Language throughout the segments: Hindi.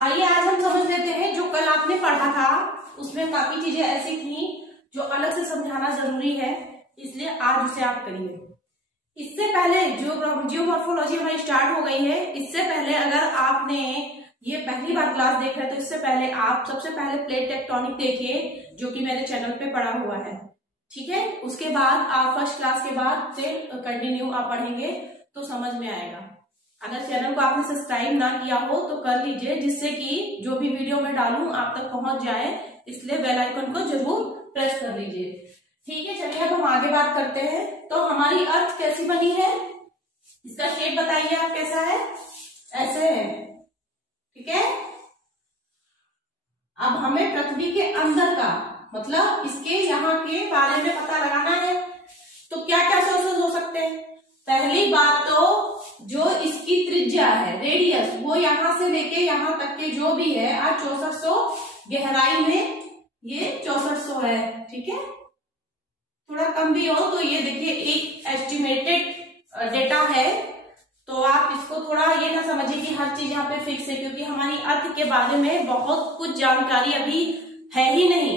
आइए आज हम समझ लेते हैं जो कल आपने पढ़ा था उसमें काफी चीजें ऐसी थी जो अलग से समझाना जरूरी है, इसलिए आज उसे आप करिए। इससे पहले जियोमॉर्फोलॉजी हमारी स्टार्ट हो गई है। इससे पहले अगर आपने ये पहली बार क्लास देख रहे हैं तो इससे पहले आप सबसे पहले प्लेट टेक्टोनिक देखिए जो कि मेरे चैनल पे पढ़ा हुआ है, ठीक है। उसके बाद आप फर्स्ट क्लास के बाद से कंटिन्यू आप पढ़ेंगे तो समझ में आएगा। अगर चैनल को आपने सब्सक्राइब ना किया हो तो कर लीजिए, जिससे कि जो भी वीडियो मैं डालूं आप तक पहुंच जाए, इसलिए बेल आइकन को जरूर प्रेस कर लीजिए, ठीक है। चलिए अब हम आगे बात करते हैं। तो हमारी अर्थ कैसी बनी है, इसका शेप बताइए आप कैसा है, ऐसे है, ठीक है। अब हमें पृथ्वी के अंदर का मतलब इसके यहाँ के बारे में पता लगाना है। तो क्या क्या सोर्सेज हो सकते हैं। पहली बात तो जो इसकी त्रिज्या है, रेडियस, वो यहां से लेके यहां तक के जो भी है, आज 6400 गहराई में ये 6400 है, ठीक है। थोड़ा कम भी हो तो ये देखिए एक एस्टिमेटेड डेटा है, तो आप इसको थोड़ा ये ना समझिए कि हर चीज यहाँ पे फिक्स है, क्योंकि हमारी अर्थ के बारे में बहुत कुछ जानकारी अभी है ही नहीं,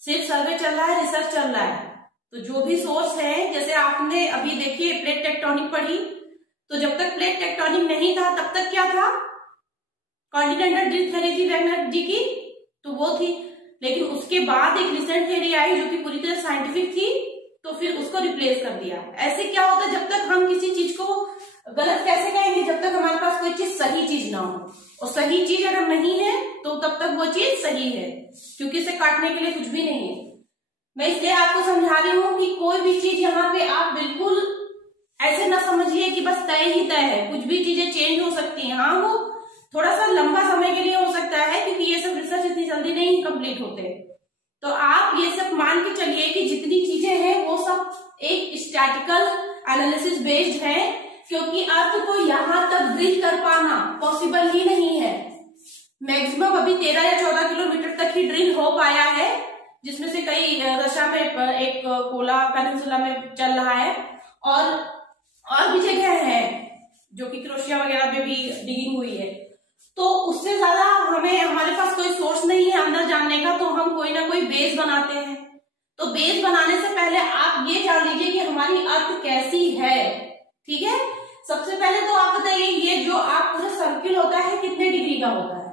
सिर्फ सर्वे चल रहा है, रिसर्च चल रहा है। तो जो भी सोर्स है, जैसे आपने अभी देखिए प्लेट टेक्टोनिक पढ़ी, तो जब तक प्लेट टेक्टोनिक नहीं था तब तक क्या था, कॉन्टिनेंटल ड्रिफ्ट थ्योरी थी वैगनर जी की, तो वो थी। लेकिन उसके बाद एक रिसेंट थ्योरी आई जो कि पूरी तरह साइंटिफिक थी, तो फिर उसको रिप्लेस कर दिया। ऐसे क्या होता है, जब तक हम किसी चीज को गलत कैसे कहेंगे, जब तक हमारे पास कोई चीज सही चीज ना हो, और सही चीज अगर नहीं है तो तब तक वो चीज सही है, क्योंकि इसे काटने के लिए कुछ भी नहीं है। मैं इसलिए आपको समझा रही हूँ कि कोई भी चीज यहाँ पे आप बिल्कुल ऐसे ना समझिए कि बस तय ही तय है, कुछ भी चीजें चेंज हो सकती हैं। हाँ, वो थोड़ा सा लंबा समय के लिए हो सकता है, क्योंकि ये सब रिसर्च इतनी जल्दी नहीं कंप्लीट होते। तो आप ये सब मान के चलिए कि जितनी चीजें हैं वो सब एक स्टैटिकल एनालिसिस बेस्ड है, क्योंकि अर्थ को यहाँ तक ड्रिल कर पाना पॉसिबल ही नहीं है। मैक्सिमम अभी 13 या 14 किलोमीटर तक ही ड्रिल हो पाया है, जिसमें से कई रशिया में एक कोला पेनिनसुला में चल रहा है, और भी जगह है जो कि क्रोशिया वगैरह में भी डिगिंग हुई है। तो उससे ज्यादा हमारे पास कोई सोर्स नहीं है अंदर जानने का, तो हम कोई ना कोई बेस बनाते हैं। तो बेस बनाने से पहले आप ये जान लीजिए कि हमारी अर्थ कैसी है, ठीक है। सबसे पहले तो आप बताइए, ये जो आप पूरा सर्किल होता है कितने डिग्री का होता है,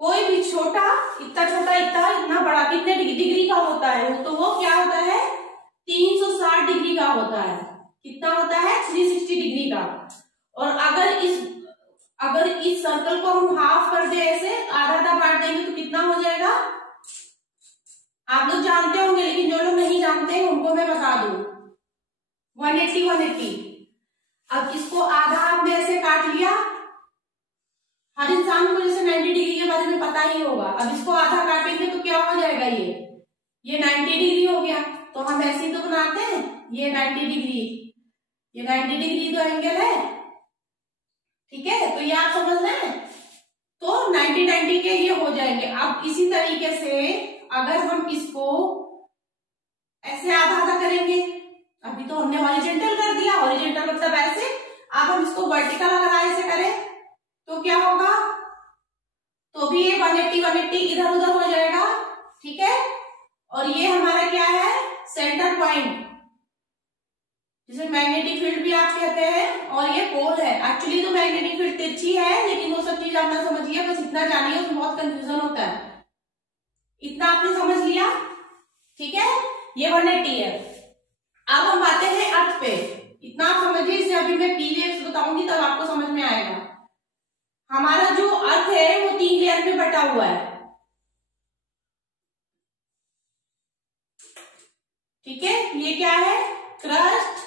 कोई भी छोटा, इतना छोटा, इतना बड़ा, कितने डिग्री का होता है, तो वो क्या होता है, 360 डिग्री का होता है। कितना होता है, 360 डिग्री का। और अगर इस सर्कल को हम हाफ कर दे, ऐसे आधा आधा बांट देंगे, तो कितना हो जाएगा, आप लोग जानते होंगे, लेकिन जो लोग नहीं जानते उनको मैं बता दूं, 180। अब इसको आधा आपने ऐसे काट लिया, हर इंसान को जैसे 90 डिग्री के बारे में पता ही होगा। अब इसको आधा काटेंगे तो क्या हो जाएगा, ये 90 डिग्री हो गया। तो हम ऐसे ही तो बनाते हैं, ये 90 डिग्री, ये 90 डिग्री तो एंगल है, ठीक है। तो ये आप समझ रहे हैं, तो 90 के ये हो जाएंगे। अब इसी तरीके से अगर हम इसको ऐसे आधा आधा करेंगे, अभी तो हमने हॉरिजॉन्टल कर दिया, हॉरिजॉन्टल मतलब ऐसे, अब हम इसको वर्टिकल अगर ऐसे करें तो क्या होगा, तो भी ये 180 इधर उधर हो जाएगा, ठीक है। और ये हमारा क्या है, सेंटर पॉइंट, जिसे मैग्नेटिक फील्ड भी आप कहते हैं, और ये पोल है। एक्चुअली तो मैग्नेटिक फील्ड तिरछी है, लेकिन वो सब चीज आप ना समझिए, बस इतना जानिए, उसमें बहुत कंफ्यूजन होता है। इतना आपने समझ लिया, ठीक है, ये 180 है। अब हम आते हैं अर्थ पे, इतना आप समझिए, इसे अभी मैं पी वेव्स बताऊंगी तब आपको समझ में आएगा। हमारा जो अर्थ है वो 3 लेयर में बटा हुआ है, ठीक है। ये क्या है, क्रस्ट,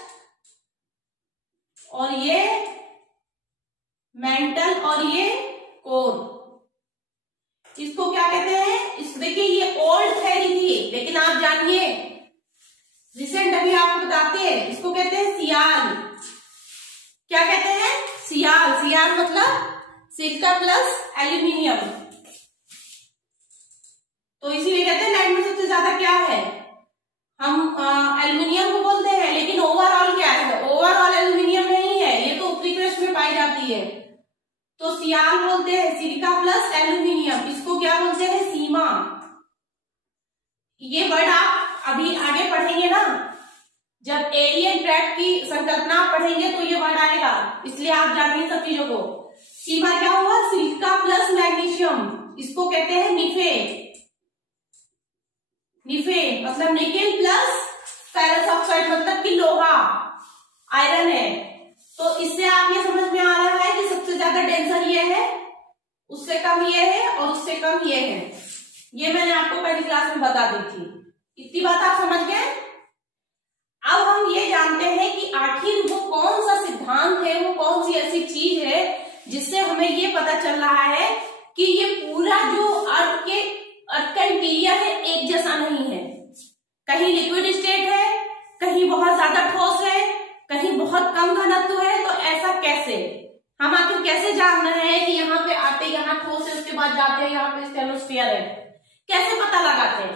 और ये मेंटल, और ये कोर। इसको क्या कहते हैं, इस देखिए ये ओल्ड थ्योरी थी, लेकिन आप जानिए रिसेंट अभी आपको बताते हैं, इसको कहते हैं सियाल। क्या कहते हैं, सियाल। सियाल मतलब सिलिका प्लस एल्यूमिनियम। तो इसीलिए कहते हैं लाइट में सबसे ज्यादा क्या है, हम एल्यूमिनियम को बोलते हैं, लेकिन ओवरऑल क्या है, ओवरऑल एल्यूमिनियम नहीं है, ये तो ऊपरी क्रस्ट में पाई जाती है। तो सियाल बोलते हैं सिलिका प्लस एल्यूमिनियम, इसको क्या बोलते हैं? सीमा। ये वर्ड आप अभी आगे पढ़ेंगे ना, जब एरियल ट्रैक की संकल्पना पढ़ेंगे तो ये वर्ड आएगा, इसलिए आप जानिए सब चीजों को। सीमा क्या हुआ? सिलिका प्लस मैग्नीशियम, इसको कहते हैं निफे। निफे मतलब निकेल प्लस फेरस ऑक्साइड, मतलब कि लोहा, आयरन है। तो इससे आप ये समझ में आ रहा है कि सबसे ज्यादा डेंसर ये है, उससे कम ये है और उससे कम ये है। ये मैंने आपको पहली क्लास में बता दी थी। इतनी बात आप समझ गए। अब हम ये जानते हैं कि आखिर वो कौन सा सिद्धांत है, वो कौन सी ऐसी चीज है जिससे हमें ये पता चल रहा है कि ये पूरा जो अर्थ का इंटीरियर है एक जैसा नहीं है। कहीं लिक्विड स्टेट है, कहीं बहुत ज्यादा ठोस है, कहीं बहुत कम घनत्व है। तो ऐसा कैसे? हम आखिर कैसे जान रहे हैं कि यहाँ पे आते यहाँ ठोस है, उसके बाद जाते हैं यहाँ पे स्टेनोस्फीयर है? कैसे पता लगाते हैं?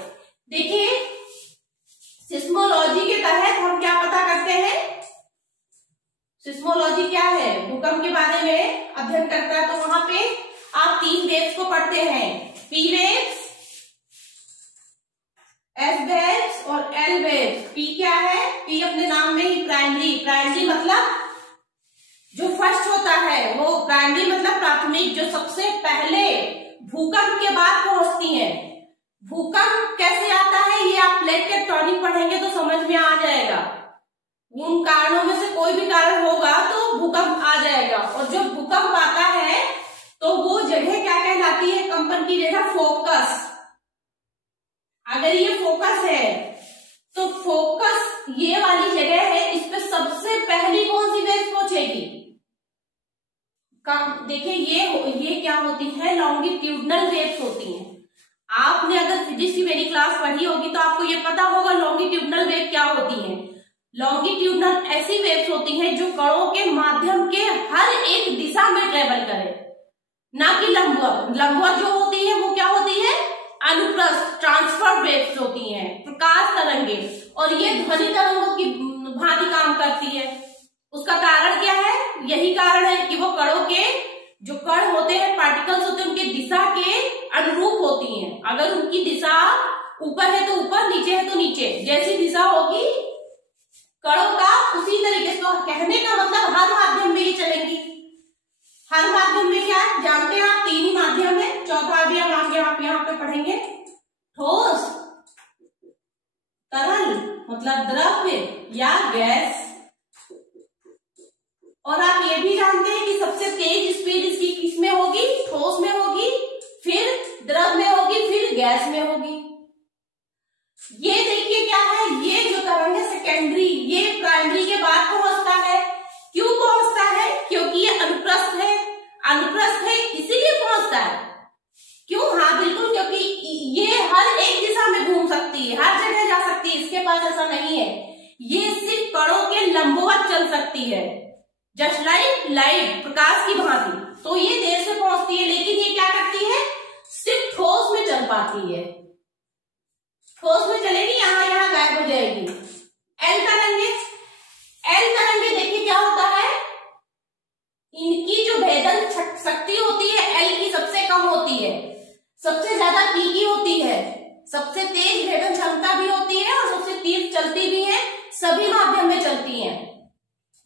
देखिए, सिस्मोलॉजी के तहत हम क्या पता करते हैं? सिस्मोलॉजी क्या है? भूकंप के बारे में अध्ययन करता है। तो वहां पे आप 3 वेव्स को पढ़ते हैं, पी वेव्स, एस वेव्स और एल वेव्स। पी क्या है? पी अपने नाम में ही प्राइमरी। प्राइमरी मतलब जो फर्स्ट होता है, वो प्राइमरी मतलब प्राथमिक, जो सबसे पहले भूकंप के बाद पहुंचती है। भूकंप कैसे आता है ये आप प्लेट टेक्टोनिक पढ़ेंगे तो समझ में आ जाएगा। उन कारणों में से कोई भी कारण होगा तो भूकंप आ जाएगा। और जब भूकंप आता है तो वो जगह क्या कहलाती है? कंपन की जगह फोकस। अगर ये फोकस है तो फोकस ये वाली जगह है, इस पे सबसे पहली कौन सी वेव पहुंचेगी? देखिए ये क्या होती है? लॉन्गिट्यूडनल वेव्स होती हैं। आपने अगर फिजिक्स की मेरी क्लास पढ़ी होगी तो आपको ये पता होगा लॉन्गिट्यूडनल वेव क्या होती है। लॉन्गिट्यूडनल ऐसी वेव्स होती हैं जो कणों के माध्यम के हर एक दिशा में ट्रेवल करे, ना कि लंबवत। लंबवत जो होती है वो क्या होती है? अनुप्रस्थ, ट्रांसफर वेव्स होती हैं, प्रकाश तरंगे। और ये ध्वनि तरंगों की भांति काम करती है। उसका कारण क्या है? यही कारण है कि वो कणों के जो कण होते हैं, पार्टिकल्स होते हैं, उनकी दिशा के अनुरूप होती हैं। अगर उनकी दिशा ऊपर है तो ऊपर, नीचे है तो नीचे, जैसी दिशा होगी कणों का उसी तरीके से। तो कहने का मतलब हर माध्यम में ये चलेंगी। हर माध्यम में क्या जानते हैं आप? 3 ही माध्यम है। चौथा भी हम आगे आप यहाँ पे पढ़ेंगे। ठोस, तरल मतलब द्रव्य या गैस। और आप ये भी जानते हैं कि सबसे तेज स्पीड इसकी किसमें होगी? ठोस में होगी, फिर द्रव में होगी, फिर गैस में होगी। ये देखिए क्या है? ये जो तरंग है सेकेंडरी, ये प्राइमरी के बाद पहुंचता है। क्यों पहुंचता है? क्योंकि ये अनुप्रस्थ है। अनुप्रस्थ है इसीलिए पहुंचता है। क्यों? हाँ बिल्कुल, क्योंकि ये हर एक दिशा में घूम सकती है, हर जगह जा सकती है। इसके पास ऐसा नहीं है, ये सिर्फ कणों के लंबवत चल सकती है, जस्ट लाइक लाइट, प्रकाश की भांति। तो ये देर से पहुंचती है, लेकिन ये क्या करती है? सिर्फ ठोस में चल पाती है। ठोस में चलेगी, यहाँ गायब हो जाएगी। एल तरंगे, एल तरंगे देखिए क्या होता है? इनकी जो भेदन शक्ति होती है एल की सबसे कम होती है, सबसे ज्यादा पी की होती है, सबसे तेज भेदन क्षमता भी होती है और सबसे तीव्र चलती भी है, सभी माध्यम में चलती हैं।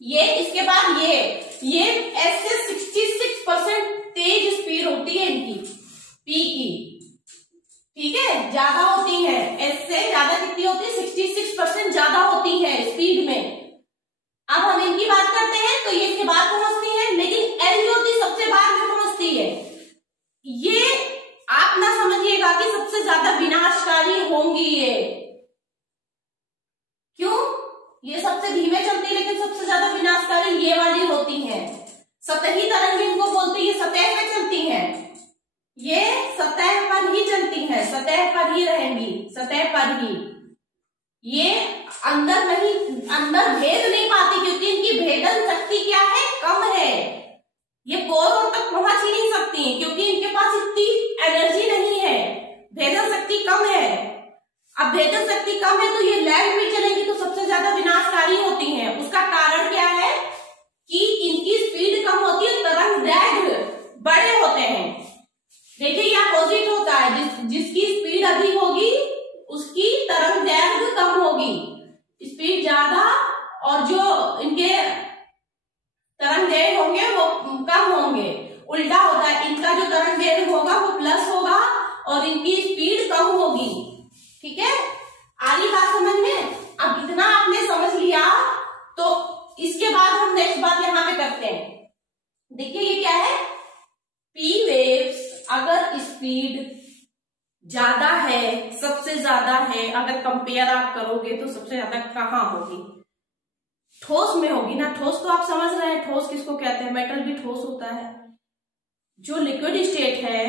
ये इसके बाद ये एस से 66% तेज स्पीड होती है इनकी, पी की, ठीक है, ज्यादा होती है। एस से ज्यादा कितनी होती है? 66% ज्यादा होती है स्पीड में। अब हम इनकी बात करते हैं तो ये इसके बाद पहुंचती है, लेकिन एल जो होती है सबसे बाद में पहुंचती है। ये आप ना समझिएगा कि सबसे ज्यादा विनाशकारी होंगी ये। क्यों? ये सबसे धीमे चलती है लेकिन सबसे ज्यादा विनाशकारी ये वाली होती है। सतही तरंग इनको बोलते हैं, ये सतह पे चलती हैं, ये सतह पर ही चलती हैं, सतह पर ही रहेंगी, सतह पर ही। ये अंदर भेद नहीं पाती क्योंकि इनकी भेदन शक्ति क्या है? कम है। ये कोर तक पहुंच ही नहीं सकती क्योंकि इनके पास इतनी एनर्जी नहीं है, भेदन शक्ति कम है। अब भेदन शक्ति कम है तो ये लैंड में चलेंगी तो सबसे ज्यादा विनाशकारी होती हैं। उसका कारण क्या है कि इनकी स्पीड कम होती है, तरंग दैर्घ्य जिसकी स्पीड अधिक होगी उसकी तरंग दैर्घ्य कम होगी। स्पीड ज्यादा और जो इनके तरंग दैर्घ्य होंगे वो कम होंगे। उल्टा होता है, इनका जो तरंग दैर्घ्य होगा वो प्लस होगा और इनकी स्पीड कम होगी। ठीक है, आगे बात समझ में। अब इतना आपने समझ लिया तो इसके बाद हम नेक्स्ट बात यहाँ पे करते हैं। देखिए ये क्या है, पी वेव्स अगर स्पीड ज्यादा है, सबसे ज्यादा है, अगर कंपेयर आप करोगे तो सबसे ज्यादा कहाँ होगी? ठोस में होगी ना। ठोस तो आप समझ रहे हैं, ठोस किसको कहते हैं, मेटल भी ठोस होता है। जो लिक्विड स्टेट है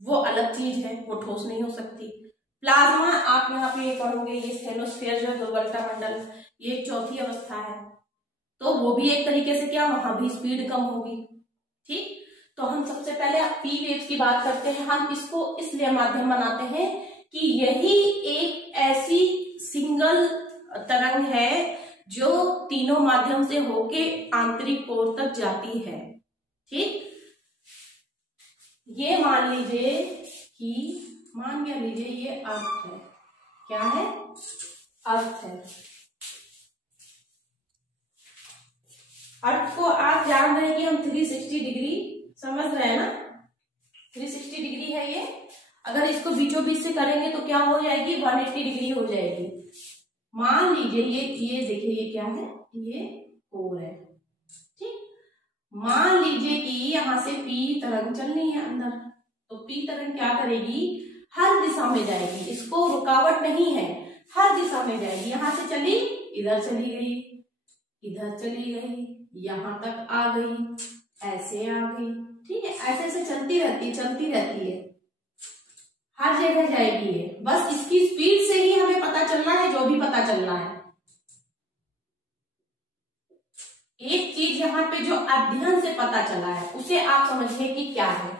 वो अलग चीज है, वो ठोस नहीं हो सकती। प्लाज्मा आप यहाँ पे ये पढ़ोगे, ये स्टेनोस्फेयर जो है दुर्बलता मंडल, ये एक चौथी अवस्था है, तो वो भी एक तरीके से क्या, वहां भी स्पीड कम होगी। ठीक, तो हम सबसे पहले पी वेव्स की बात करते हैं। हम इसको इसलिए माध्यम बनाते हैं कि यही एक ऐसी सिंगल तरंग है जो तीनों माध्यम से होके आंतरिक कोर तक जाती है। ठीक, ये मान लीजिए कि ये अर्थ है। क्या है? अर्थ है। अर्थ को आप जान रहे हैं कि हम 360 डिग्री समझ रहे हैं ना, 360 डिग्री है ये। अगर इसको बीचों बीच से करेंगे तो क्या हो जाएगी, 180 डिग्री हो जाएगी। मान लीजिए ये देखिए ये क्या है, ये कोर है। ठीक, मान लीजिए कि यहां से पी तरंग चलनी है अंदर, तो पी तरंग क्या करेगी, हर दिशा में जाएगी, इसको रुकावट नहीं है, हर दिशा में जाएगी। यहां से चली, इधर चली गई, इधर चली गई, यहां तक आ गई, ऐसे आ गई। ठीक है, ऐसे ऐसे चलती रहती है, हर जगह जाएगी ये। बस इसकी स्पीड से ही हमें पता चलना है, जो भी पता चलना है। एक चीज यहाँ पे जो अध्ययन से पता चला है उसे आप समझिए कि क्या है।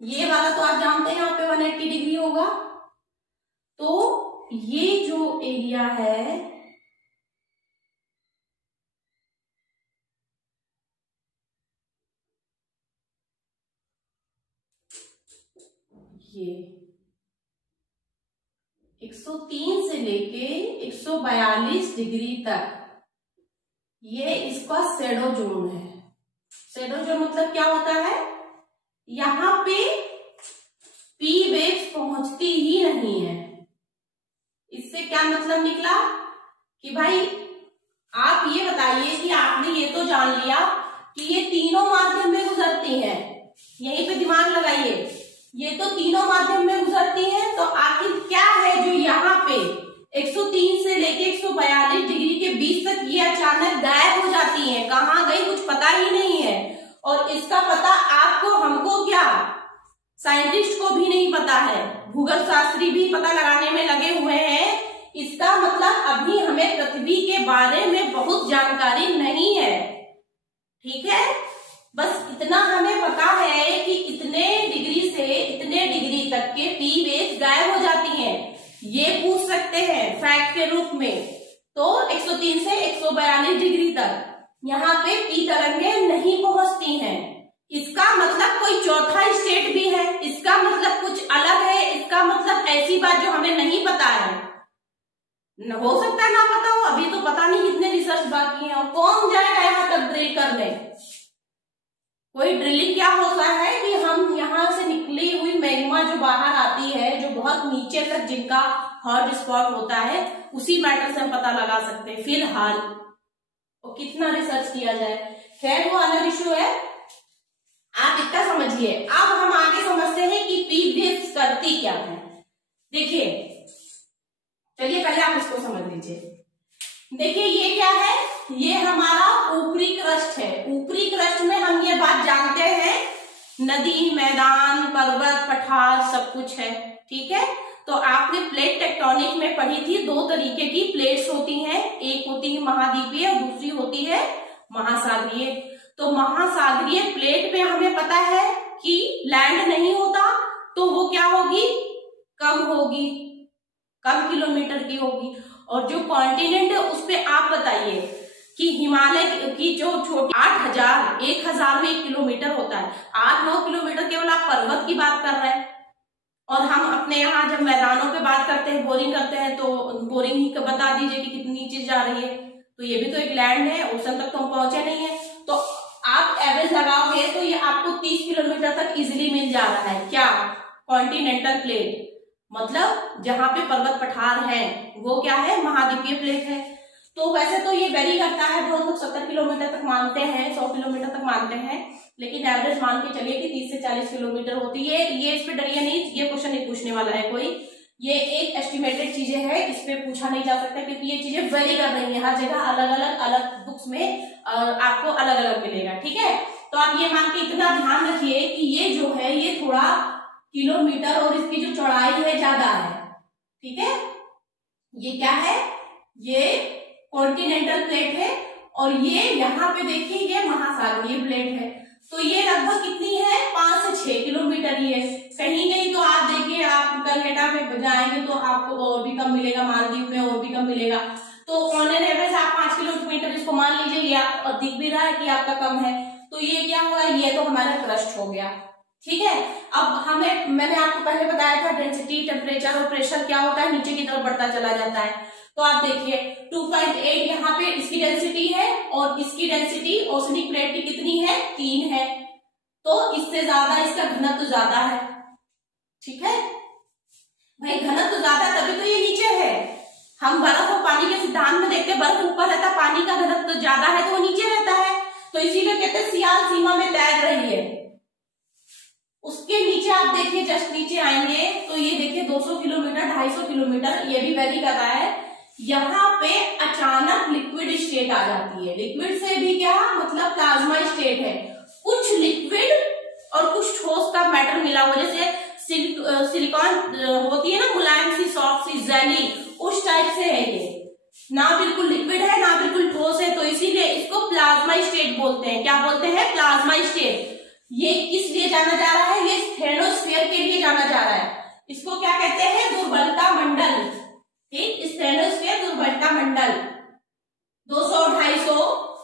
ये वाला तो आप जानते हैं, यहाँ पे 180 डिग्री होगा। तो ये जो एरिया है ये 103 से लेके 142 डिग्री तक ये इसका शैडो जोन है। शैडो जोन मतलब क्या होता है, यहां पे पी वेव्स पहुंचती ही नहीं है। इससे क्या मतलब निकला कि भाई आप ये बताइए कि आपने ये तो जान लिया कि ये तीनों माध्यम में गुजरती हैं, यहीं पे दिमाग लगाइए, ये तो तीनों माध्यम में गुजरती हैं, तो आखिर क्या है जो यहाँ पे 103 से लेके 142 डिग्री के बीच तक ये अचानक गायब हो जाती है, कहाँ गई कुछ पता ही नहीं है। और इसका पता आपको, हमको क्या, साइंटिस्ट को भी नहीं पता है, भूगोल शास्त्री भी पता लगाने में लगे हुए हैं। इसका मतलब अभी हमें पृथ्वी के बारे में बहुत जानकारी नहीं है। ठीक है, बस इतना हमें पता है कि इतने डिग्री से इतने डिग्री तक के पी वेव्स गायब हो जाती हैं, ये पूछ सकते हैं फैक्ट के रूप में। तो 103 से 142 डिग्री तक यहाँ पे पी तरंगे नहीं पहुंचती हैं। इसका मतलब कोई चौथा स्टेट भी है, इसका मतलब कुछ अलग है, इसका मतलब ऐसी बात जो हमें नहीं पता है। हो सकता है ना पता हो, अभी तो पता नहीं कितने रिसर्च बाकी हैं, और कौन जाएगा यहाँ तक ड्रिल करने। कोई ड्रिलिंग क्या होता है कि हम यहाँ से निकली हुई मैग्मा जो बाहर आती है, जो बहुत नीचे तक जिनका हॉट स्पॉट होता है, उसी मैटर से हम पता लगा सकते हैं फिलहाल। और कितना रिसर्च किया जाए, खैर वो अलग इशू है। आप इतना समझिए। अब हम आगे समझते हैं कि पी वेव्स करती क्या है। देखिए, चलिए पहले आप इसको समझ लीजिए। देखिए ये क्या है, ये हमारा ऊपरी क्रस्ट है। ऊपरी क्रस्ट में हम ये बात जानते हैं, नदी, मैदान, पर्वत, पठार सब कुछ है। ठीक है, तो आपने प्लेट टेक्टोनिक में पढ़ी थी, दो तरीके की प्लेट्स होती हैं, एक होती है महाद्वीपीय और दूसरी होती है महासागरीय। तो महासागरीय प्लेट में हमें पता है कि लैंड नहीं होता, तो वो क्या होगी, कम होगी, कम किलोमीटर की होगी। और जो कॉन्टिनेंट है उस पे आप बताइए कि हिमालय की जो छोटी 8000 1000 में 1 किलोमीटर होता है। 8-9 किलोमीटर केवल आप पर्वत की बात कर रहे हैं। और हम अपने यहाँ जब मैदानों पे बात करते हैं, बोरिंग करते हैं, तो बोरिंग ही बता दीजिए कि कितनी चीज जा रही है। तो ये भी तो एक लैंड है, ओशन तक तो हम पहुंचे नहीं है। तो आप एवरेज लगाओगे तो ये आपको 30 किलोमीटर तक इजिली मिल जा रहा है। क्या? कॉन्टिनेंटल प्लेट, मतलब जहां पे पर्वत पठार है वो क्या है? महाद्वीपीय प्लेट है। तो वैसे तो ये वेरी करता है, बहुत लोग 70 किलोमीटर तक मानते हैं, 100 किलोमीटर तक मानते हैं, लेकिन एवरेज मान के चलिए कि 30 से 40 किलोमीटर होती है। ये इस पे डरिए नहीं, ये क्वेश्चन नहीं पूछने वाला है कोई, ये एक एस्टिमेटेड चीजें हैं, इस पे पूछा नहीं जा सकता क्योंकि ये चीजें वेरी कर रही हैं। हर जगह अलग बुक्स में आपको अलग अलग मिलेगा। ठीक है, तो आप ये मान के इतना ध्यान रखिए कि ये जो है ये थोड़ा किलोमीटर और इसकी जो चौड़ाई है ज्यादा है। ठीक है, ये क्या है? ये कॉन्टिनेंटल प्लेट है और ये यहाँ पे देखिए ये महासागरीय प्लेट है। तो ये लगभग कितनी है? 5 से 6 किलोमीटर ही है। कहीं कहीं तो आप देखिए, आप कलकत्ता में जाएंगे तो आपको और भी कम मिलेगा, मालदीव में और भी कम मिलेगा। तो ऑन एन एवरेज आप 5 किलोमीटर इसको मान लीजिए, या और दिख भी रहा है कि आपका कम है। तो ये क्या होगा? ये तो हमारा क्रस्ट हो गया। ठीक है, अब मैंने आपको पहले बताया था डेंसिटी, टेम्परेचर और प्रेशर क्या होता है, नीचे की तरफ बढ़ता चला जाता है। तो आप देखिए 2.8 यहाँ पे इसकी डेंसिटी है और इसकी डेंसिटी ओशनिक प्लेट की कितनी है? 3 है। तो इससे ज्यादा इसका घनत्व ज्यादा है। ठीक है भाई, घनत्व ज्यादा तभी तो ये नीचे है। हम बर्फ और पानी के सिद्धांत में देखते हैं, बर्फ ऊपर रहता है, पानी का घनत्व ज्यादा है तो वो नीचे रहता है। तो इसीलिए कहते हैं सियाल सीमा में तैर रही है। उसके नीचे आप देखिए, जस्ट नीचे आएंगे तो ये देखिए 200 किलोमीटर, 250 किलोमीटर, ये भी वेरी कर रहा है। यहाँ पे अचानक लिक्विड स्टेट आ जाती है। लिक्विड से भी क्या मतलब? प्लाज्मा स्टेट है। कुछ लिक्विड और कुछ ठोस का मैटर मिला हुआ, जैसे सिलिकॉन होती है ना, मुलायम सी, सॉफ्ट सी, जेली, उस टाइप से है ये। ना बिल्कुल लिक्विड है ना बिल्कुल ठोस है, तो इसीलिए इसको प्लाज्मा स्टेट बोलते हैं। क्या बोलते हैं? Plasma state. ये किस लिए जाना जा रहा है? ये स्टेनोस्फीयर के लिए जाना जा रहा है। इसको क्या कहते हैं? दुर्बलता मंडल। ठीक, स्टेनोस्फीयर दुर्बलता मंडल 200-250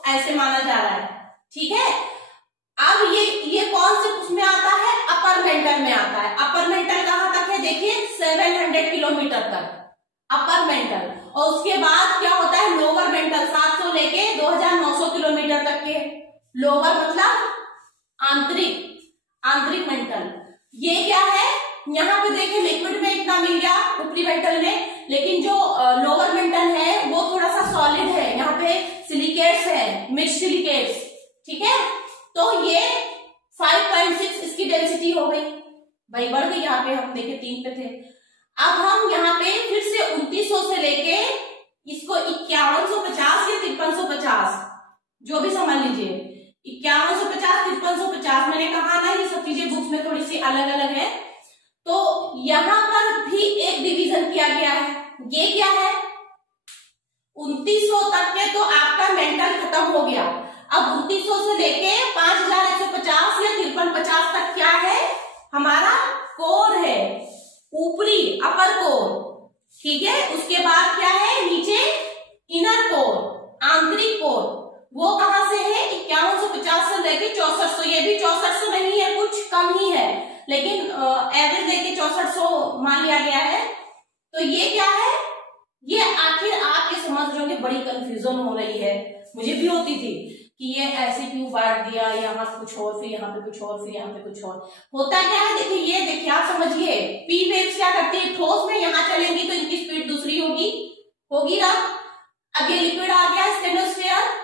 ऐसे माना जा रहा है। ठीक है, अब ये कौन से उसमें आता है? अपर मेंटल में आता है। अपर मेंटल कहां तक है? देखिए 700 किलोमीटर तक अपर मेंटल, और उसके बाद क्या होता है? लोअर मेंटल 700 लेके 2900 किलोमीटर तक के। लोअर मतलब आंतरिक मेंटल। ये क्या है? यहाँ पे देखिए लिक्विड में इतना मिल गया ऊपरी मेंटल में, लेकिन जो लोअर मेंटल है वो थोड़ा सा सॉलिड है। यहाँ पे सिलिकेट्स है, मिक्स सिलिकेट्स। ठीक है, तो ये 5.6 इसकी डेंसिटी हो गई भाई, बढ़ गई। यहाँ पे हम देखे 3 पे थे, अब हम यहाँ पे फिर से 2900 से लेके इसको 5150 या 5350 जो भी समझ लीजिए, 5150, 5350, मैंने कहा ना ये सब चीजें बुक्स में थोड़ी सी अलग अलग है। तो यहां पर भी एक डिवीजन किया गया है। ये क्या है? 2900 तक के तो आपका मेंटल खत्म हो गया। अब 2900 से लेके 5150 या 5350 तक क्या है? हमारा कोर है, ऊपरी अपर कोर। ठीक है, उसके बाद क्या है? नीचे इनर कोर, आंतरिक कोर। वो कहां से है? 5150 से लेके 6400। ये भी 6400 नहीं है, कुछ कम ही है, लेकिन एवरेज लेके 6400 मान लिया गया है। तो ये क्या है? ये आखिर आप ये समझ रहे होंगे, बड़ी कंफ्यूजन हो रही है, मुझे भी होती थी कि ये ऐसे क्यों बांट दिया, यहाँ कुछ और, फिर यहाँ पे कुछ और, फिर यहाँ पे कुछ और। होता क्या है? देखिए ये देखिए, आप समझिए, पी वेव्स क्या करती है? ठोस में यहाँ चलेंगी तो इनकी स्पीड दूसरी होगी ना। अब ये लिक्विड आ गया स्टेनोस्फीयर,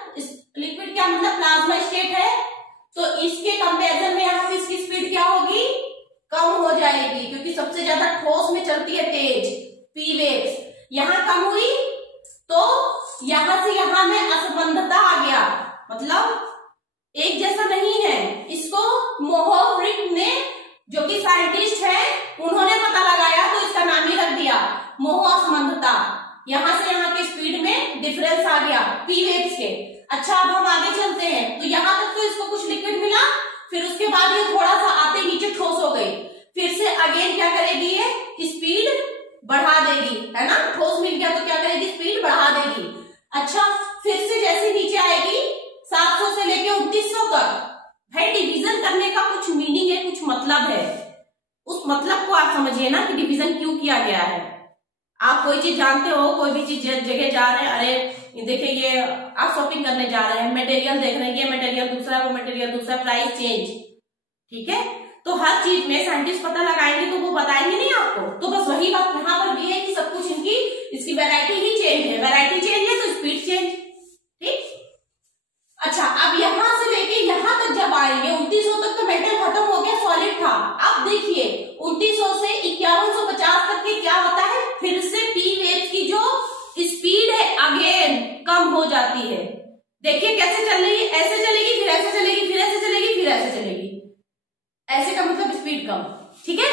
लिक्विड क्या मतलब? प्लाज्मा स्टेट है, तो इसके कंपैरिजन में यहाँ पे इसकी स्पीड क्या होगी? कम हो जाएगी, क्योंकि सबसे ज्यादा ठोस में चलती है तेज पी वेव्स। यहाँ कम हुई तो यहां से यहां में असंबंधता आ गया, मतलब एक जैसा नहीं है। इसको मोहोवरिक ने, जो कि साइंटिस्ट है, उन्होंने पता लगाया तो इसका नाम ही रख दिया मोह असंबंधता। यहां से यहाँ के स्पीड में डिफरेंस आ गया पी वेव्स के। अच्छा, अब हम आगे चलते हैं, तो यहां तक तो इसको कुछ लिक्विड मिला, फिर उसके बाद ये थोड़ा सा आते नीचे ठोस हो गई, फिर से अगेन क्या करेगी? ये स्पीड बढ़ा देगी, है ना। ठोस मिल गया तो क्या करेगी? स्पीड बढ़ा देगी। अच्छा, फिर से जैसे नीचे आएगी 700 से लेके 2900 मतलब है, उस मतलब को आप समझिए ना कि डिवीजन क्यों किया गया है। आप कोई चीज जानते हो, कोई भी चीज जगह जा रहे हैं, अरे देखिए ये आप शॉपिंग करने जा रहे हैं, मटेरियल देख रहे हैं, ये मटेरियल दूसरा, वो मटेरियल दूसरा, प्राइस चेंज, ठीक है। तो हर चीज में साइंटिस्ट पता लगाएंगे तो वो बताएंगे नहीं आपको। तो बस वही बात यहाँ पर भी है कि सब कुछ इसकी वैरायटी ही चेंज है, वैरायटी चेंज है तो स्पीड चेंज, ठीक। अच्छा, अब यहां से लेके यहां तक जब आएंगे 2900 तक तो मेटल खत्म हो गया, सॉलिड था। अब देखिए 2900 से 5150 तक के क्या होता है, फिर से पी वेव की जो स्पीड है अगेन कम हो जाती है। देखिए कैसे चल रही है, ऐसे चलेगी, फिर ऐसे चलेगी, फिर ऐसे चलेगी, फिर ऐसे चलेगी, ऐसे का मतलब स्पीड कम, ठीक है।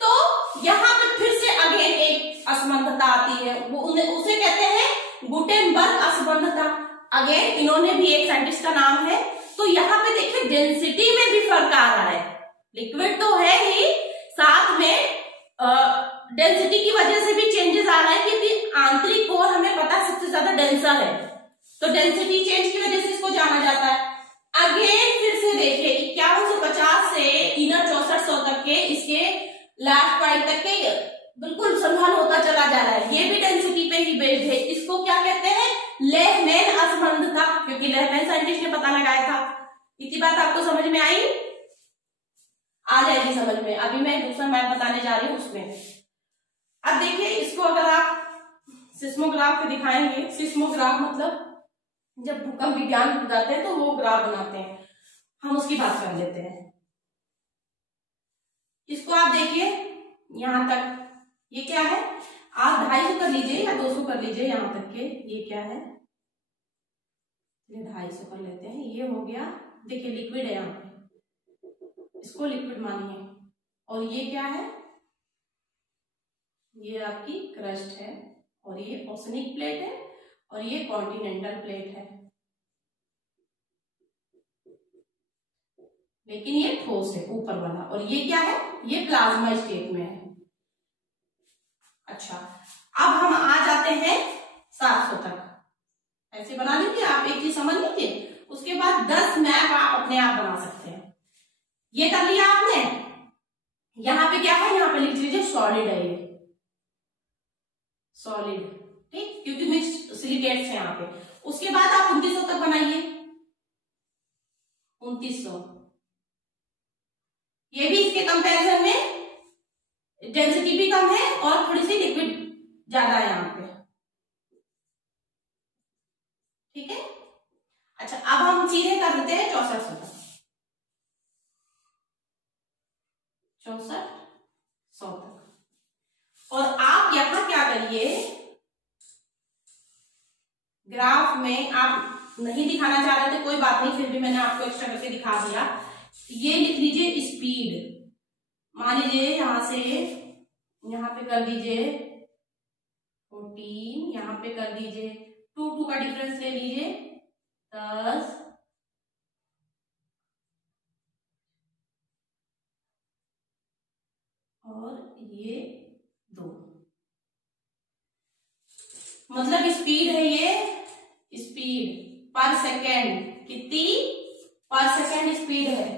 तो यहां पे फिर से अगेन एक असमानता आती है, वो उसे कहते हैं गुटेनबर्ग असमानता। अगेन इन्होंने भी, एक साइंटिस्ट का नाम है। तो यहाँ पे देखिए डेंसिटी में भी फर्क आ रहा है, लिक्विड तो है ही, साथ में डेंसिटी की वजह से भी चेंजेस आ रहा है, क्योंकि आंतरिक कोर हमें पता है सबसे ज्यादा डेंसर है, तो डेंसिटी चेंज की वजह से इसको जाना जाता है। अगेन फिर से देखिए 5150 से इनर 6400 तक के, इसके लास्ट पॉइंट तक के बिल्कुल संधान होता चला जा रहा है, ये भी डेंसिटी पे ही बेस्ड है। इसको क्या कहते हैं, लेहमैन असमानता, क्योंकि लेहमैन साइंटिस्ट ने पता लगाया था। इतनी बात आपको समझ में आई, आ जाएगी समझ में। अभी मैं दूसरा मैप बताने जा रही हूँ उसमें। अब देखिए इसको अगर आप सिस्मोग्राफ पे दिखाएंगे, सिस्मोग्राफ मतलब जब भूकंप विज्ञान जाते हैं तो वो ग्राफ बनाते हैं, हम उसकी बात कर लेते हैं। इसको आप देखिए यहां तक, ये क्या है, आप 250 कर लीजिए या 200 कर लीजिए, यहां तक के ये क्या है, ये 250 कर लेते हैं। ये हो गया, देखिए लिक्विड है यहाँ पे, इसको लिक्विड मानिए। और ये क्या है, ये आपकी क्रस्ट है, और ये ओशनिक प्लेट है, और ये कॉन्टिनेंटल प्लेट है, लेकिन ये ठोस है ऊपर वाला। और ये क्या है, ये प्लाज्मा स्टेट में है। अच्छा, अब हम आ जाते हैं 700 तक, ऐसे बना लीजिए आप, एक चीज समझ लीजिए, उसके बाद 10 मैप आप अपने आप बना सकते हैं। ये कर लिया आपने, यहां पे क्या है, यहां पे लिख लीजिए सॉलिड है, ये सॉलिड, ठीक, क्योंकि मिक्स्ड सिलिकेट्स है यहाँ पे। उसके बाद आप 2900 तक बनाइए, 2900, ये भी इसके कंपैरिजन में डेंसिटी भी कम है और थोड़ी सी लिक्विड ज्यादा है यहाँ पे, ठीक है। अच्छा, अब हम सीधे कर देते हैं 6400 तक, 6400 तक। और आप यहां क्या करिए, ग्राफ में आप नहीं दिखाना चाह रहे थे कोई बात नहीं, फिर भी मैंने आपको एक्स्ट्रा करके दिखा दिया। ये लिख लीजिए स्पीड, मान लीजिए यहां से यहां पे कर दीजिए 14, यहां पे कर दीजिए 2 का डिफरेंस ले लीजिए 10, और ये 2, मतलब स्पीड है ये, स्पीड पर सेकेंड, कितनी पर सेकेंड स्पीड है,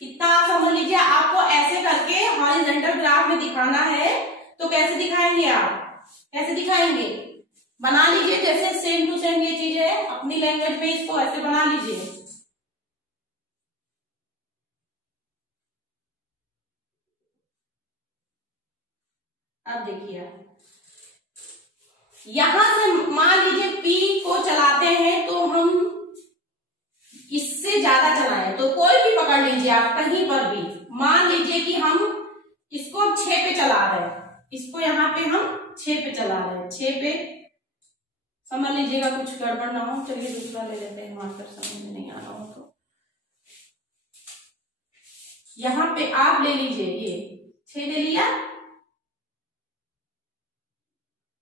इतना आप समझ लीजिए। आपको ऐसे करके हॉरिजॉन्टल ग्राफ में दिखाना है तो कैसे दिखाएंगे आप, कैसे दिखाएंगे, बना लीजिए जैसे सेम टू सेम ये चीज है, अपनी लैंग्वेज में इसको ऐसे बना लीजिए। अब देखिए यहां से मान लीजिए P को चलाते हैं तो हम इससे ज्यादा चलाएं, तो कोई भी पकड़ लीजिए आप कहीं पर भी, मान लीजिए कि हम इसको 6 पे चला रहे हैं, इसको यहाँ पे हम 6 पे चला रहे हैं, 6 पे, समझ लीजिएगा कुछ गड़बड़ ना हो। चलिए दूसरा ले लेते हैं, मार्कर समझ में नहीं आ रहा हो तो यहाँ पे आप ले लीजिए, ये 6 ले लिया,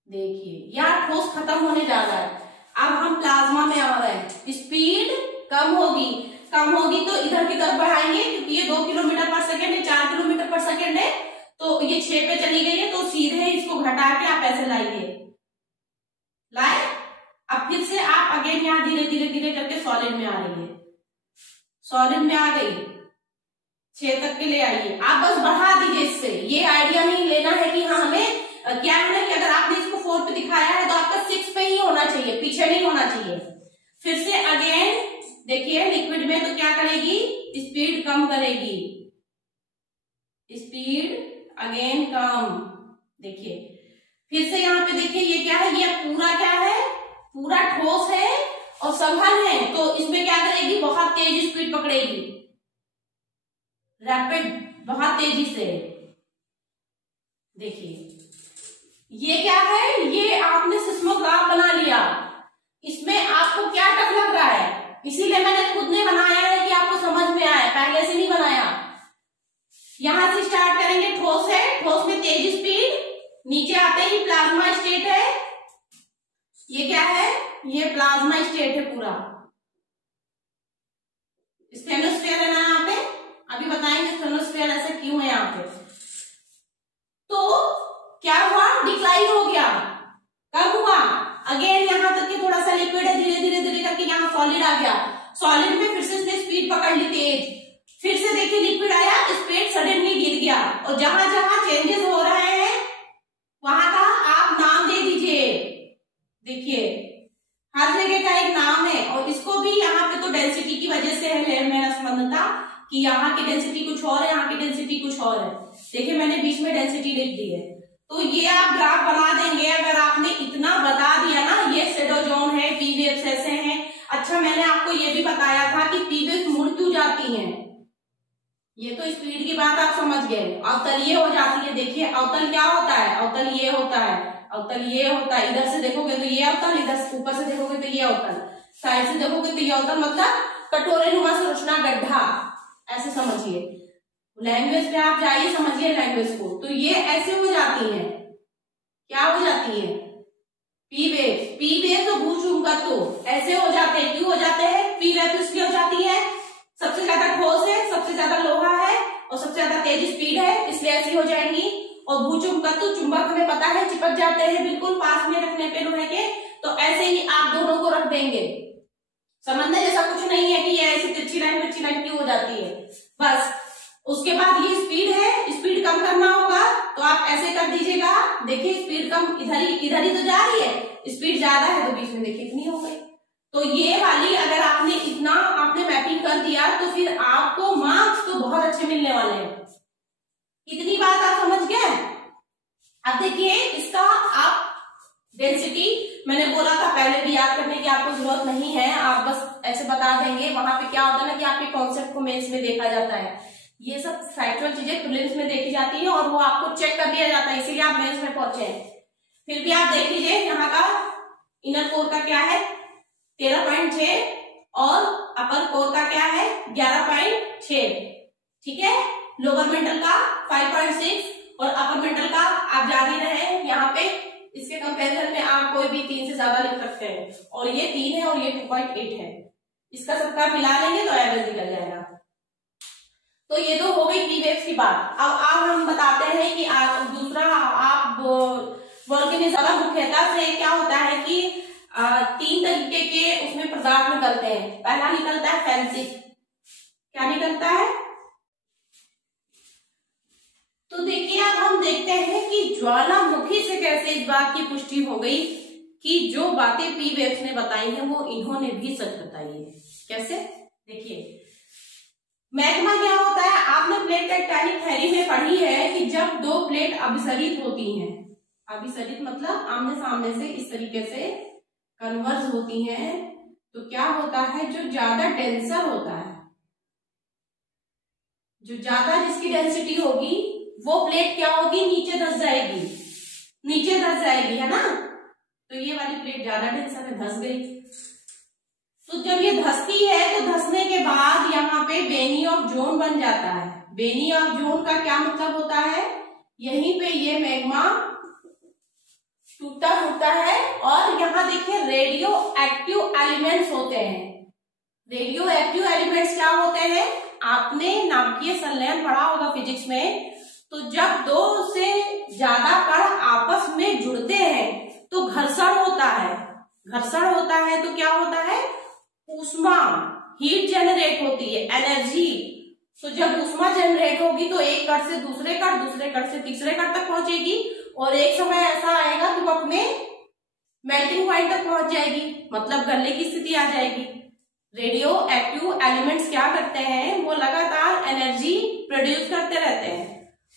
देखिए यहाँ ठोस खत्म होने जा रहा है। अब हम प्लाज्मा में आ रहे हैं, स्पीड कम होगी, कम होगी तो इधर की तरफ बढ़ाएंगे, क्योंकि ये 2 किलोमीटर पर सेकेंड है, 4 किलोमीटर पर सेकेंड है, तो ये 6 पे चली गई है, तो सीधे इसको घटा के आप ऐसे लाइए, लाए। अब फिर से आप अगेन यहाँ धीरे धीरे धीरे करके सॉलिड में आ रही है, सॉलिड में आ गई, 6 तक के ले आइए। आप बस बढ़ा दीजिए इससे, ये आइडिया नहीं लेना है कि हाँ हमें क्या है ना कि अगर आपने इसको 4 पे दिखाया है तो आपका 6 पे ही होना चाहिए, पीछे नहीं होना चाहिए। फिर से अगेन देखिए लिक्विड में तो क्या करेगी, स्पीड कम करेगी, स्पीड अगेन कम। देखिए फिर से यहाँ पे देखिए ये क्या है, ये पूरा क्या है, पूरा ठोस है और संघन है, तो इसमें क्या करेगी, बहुत तेज स्पीड पकड़ेगी, रैपिड, बहुत तेजी से। देखिए ये क्या है, ये आपने सिस्मोग्राफ बना लिया, इसमें आपको क्या टफ लग रहा है, इसीलिए मैंने खुद ने बनाया है कि आपको समझ में आए, पहले से नहीं बनाया। यहां से स्टार्ट करेंगे, ठोस है, ठोस में तेज स्पीड, नीचे आते ही प्लाज्मा स्टेट है, ये क्या है, ये प्लाज्मा स्टेट है पूरा, स्टेनोस्फेयर है ना यहाँ पे, अभी बताएंगे स्टेनोस्फेयर ऐसा क्यों है यहाँ पे। तो क्या हुआ, डिक्लाइन हो गया, कब हुआ, अगेन यहां तक कि थोड़ा सा लिक्विड है, धीरे धीरे धीरे करके यहाँ सॉलिड आ गया, सॉलिड में फिर से इसने स्पीड पकड़ ली तेज, फिर से देखिए लिक्विड आया, स्पीड सडनली गिर गया, और जहां जहां चेंजेस हो रहे हैं वहां का आप नाम दे दीजिए। देखिए हर जगह का एक नाम है, और इसको भी यहाँ पे तो डेंसिटी की वजह से है लेमनर संबंधता, कि यहाँ की डेंसिटी कुछ और है, यहाँ की डेंसिटी कुछ और है। देखिए मैंने बीच में डेंसिटी लिख दी है, तो ये आप ग्राफ बना देंगे अगर आपने इतना बता दिया ना, ये शेडो जोन है, पी वेव्स ऐसे हैं। अच्छा मैंने आपको ये भी बताया था कि पी वेव्स मुड़ क्यों जाती हैं, ये तो स्पीड की बात आप समझ गए, अवतल ये हो जाती है। देखिए अवतल क्या होता है, अवतल ये होता है, अवतल ये होता है, इधर से देखोगे तो ये अवतल, इधर से ऊपर से देखोगे तो ये अवतल, साइड से देखोगे तो ये अवतल, मतलब कटोरे नुमा संरचना गड्ढा, ऐसे समझिए। लैंग्वेज पे आप जाइए, समझिए लैंग्वेज को, तो ये ऐसे हो जाती है, क्या हो जाती है, पी वेव, पी वेव तो भूचुंबकत्व ऐसे हो जाते हैं, क्यों हो जाते हैं, पी वेव इसलिए हो जाती है, सबसे ज्यादा ठोस है, सबसे ज्यादा लोहा है और सबसे ज्यादा तेज स्पीड है, इसलिए ऐसी हो जाएंगी। और भूचुंबकत्व, चुंबक हमें पता है चिपक जाते हैं बिल्कुल पास में रखने पे लोहे के, तो ऐसे ही आप दोनों को रख देंगे, समझने जैसा कुछ नहीं है कि ये ऐसी तिरछी लाइन क्यों हो जाती है, बस। उसके बाद ये स्पीड है, स्पीड कम करना होगा तो आप ऐसे कर दीजिएगा, देखिए स्पीड कम इधर ही तो जा रही है, स्पीड ज्यादा है तो बीच में देखिए इतनी हो गई। तो ये वाली अगर आपने इतना आपने मैपिंग कर दिया तो फिर आपको मार्क्स तो बहुत अच्छे मिलने वाले हैं। इतनी बात आप समझ गए। अब देखिए इसका आप डेंसिटी मैंने बोला था पहले भी याद करने की आपको जरूरत नहीं है, आप बस ऐसे बता देंगे। वहां पे क्या होता है ना कि आपके कॉन्सेप्ट को मेंस में देखा जाता है, ये सब फैक्चुअल चीजें प्रीलिम्स में देखी जाती है और वो आपको चेक कर दिया जाता है, इसीलिए आप मेंस में पहुंचे हैं। फिर भी आप देख लीजिए यहाँ का इनर कोर का क्या है 13.6 और अपर कोर का क्या है 11.6, ठीक है। लोअर मेंटल का 5.6 और अपर मेंटल का आप जान ही रहे यहाँ पे, इसके कंपैरिजन में आप कोई भी 3 से ज्यादा लिख सकते हैं, और ये 3 है और ये 2.8 है, इसका सबका मिला लेंगे तो एवरेज निकल जाएगा। तो ये तो हो गई पी वेव्स की बात। अब हम बताते हैं कि दूसरा आप वोल्केनिज्म मुख्यतः से क्या होता है कि 3 तरीके के उसमें पदार्थ निकलते हैं। पहला निकलता है फेल्सिक, क्या निकलता है, तो देखिए अब हम देखते हैं कि ज्वालामुखी से कैसे इस बात की पुष्टि हो गई कि जो बातें पी वेव्स ने बताई हैं वो इन्होंने भी सच बताई है। कैसे, देखिए मैग्मा क्या होता है, आपने प्लेट टेक्टोनिक थ्योरी में पढ़ी है कि जब 2 प्लेट अभिसरित होती हैं, अभिसरित मतलब आमने सामने से इस तरीके से कन्वर्ज होती हैं, तो क्या होता है जो ज्यादा डेंसर होता है, जो ज्यादा जिसकी डेंसिटी होगी वो प्लेट क्या होगी, नीचे धंस जाएगी, नीचे धंस जाएगी, है ना। तो ये वाली प्लेट ज्यादा डेंसर है, धंस गई। तो जब ये धंसती है तो धंसने के बाद यहाँ पे बेनी ऑफ जोन बन जाता है। बेनी ऑफ जोन का क्या मतलब होता है, यहीं पे ये मैग्मा टूटता फूटता है और यहाँ देखिए रेडियो एक्टिव एलिमेंट्स होते हैं। रेडियो एक्टिव एलिमेंट्स क्या होते हैं, आपने नाभिकीय संलयन पढ़ा होगा फिजिक्स में। तो जब 2 से ज्यादा कण आपस में जुड़ते हैं तो घर्षण होता है, घर्षण होता है तो क्या होता है, ऊष्मा, हीट जनरेट होती है, एनर्जी तो जब ऊष्मा जनरेट होगी तो एक कण से दूसरे कण, दूसरे कण से तीसरे कण तक पहुंचेगी और एक समय ऐसा आएगा कि वो अपने मेल्टिंग पॉइंट तक पहुंच जाएगी, मतलब गलने की स्थिति आ जाएगी। रेडियो एक्टिव एलिमेंट्स क्या करते हैं, वो लगातार एनर्जी प्रोड्यूस करते रहते हैं,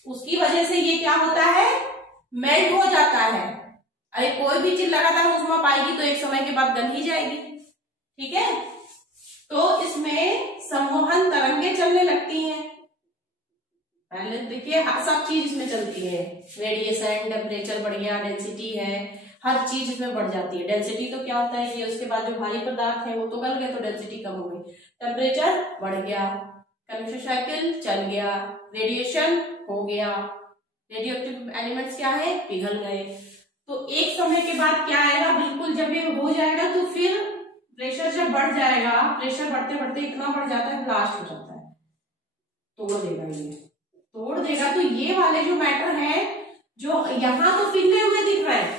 उसकी वजह से ये क्या होता है, मेल्ट हो जाता है। अरे कोई भी चीज लगातार ऊष्मा पाएगी तो एक समय के बाद गल ही जाएगी, ठीक है। तो इसमें संवहन तरंगे चलने लगती हैं। पहले देखिए सब चीज इसमें चलती है, रेडिएशन, टेम्परेचर बढ़ गया, डेंसिटी है, हर चीज इसमें बढ़ जाती है। डेंसिटी तो क्या होता है कि उसके बाद जो भारी पदार्थ है वो तो गल गए तो डेंसिटी कम हो गई, टेम्परेचर बढ़ गया, केमिस्ट्री साइकिल चल गया, रेडिएशन हो गया, रेडियो एक्टिव एलिमेंट्स क्या है, पिघल गए। तो एक समय के बाद क्या आएगा, बिल्कुल जब ये हो जाएगा तो फिर प्रेशर जब बढ़ जाएगा, प्रेशर बढ़ते बढ़ते इतना बढ़ जाता है, ब्लास्ट हो जाता है, तोड़ देगा, ये तोड़ देगा। तो ये वाले जो मैटर है जो यहाँ तो पिघले हुए दिख रहे हैं,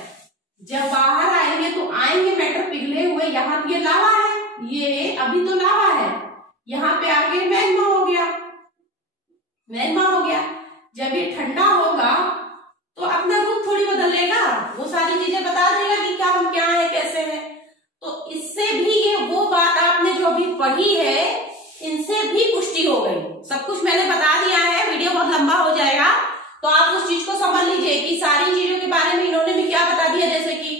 जब बाहर आएंगे तो आएंगे मैटर पिघले हुए, यहाँ ये लावा है, ये अभी तो लावा है, यहाँ पे आगे मैग्मा हो गया, मैग्मा हो गया। जब ये ठंडा होगा तो अपना रूप थोड़ी बदलेगा, वो सारी चीजें बता देगा कि क्या हम क्या है कैसे है। तो इससे भी ये वो बात आपने जो अभी पढ़ी है इनसे भी पुष्टि हो गई। सब कुछ मैंने बता दिया है, वीडियो बहुत लंबा हो जाएगा तो आप उस चीज को समझ लीजिए कि सारी चीजों के बारे में इन्होंने भी क्या बता दिया, जैसे कि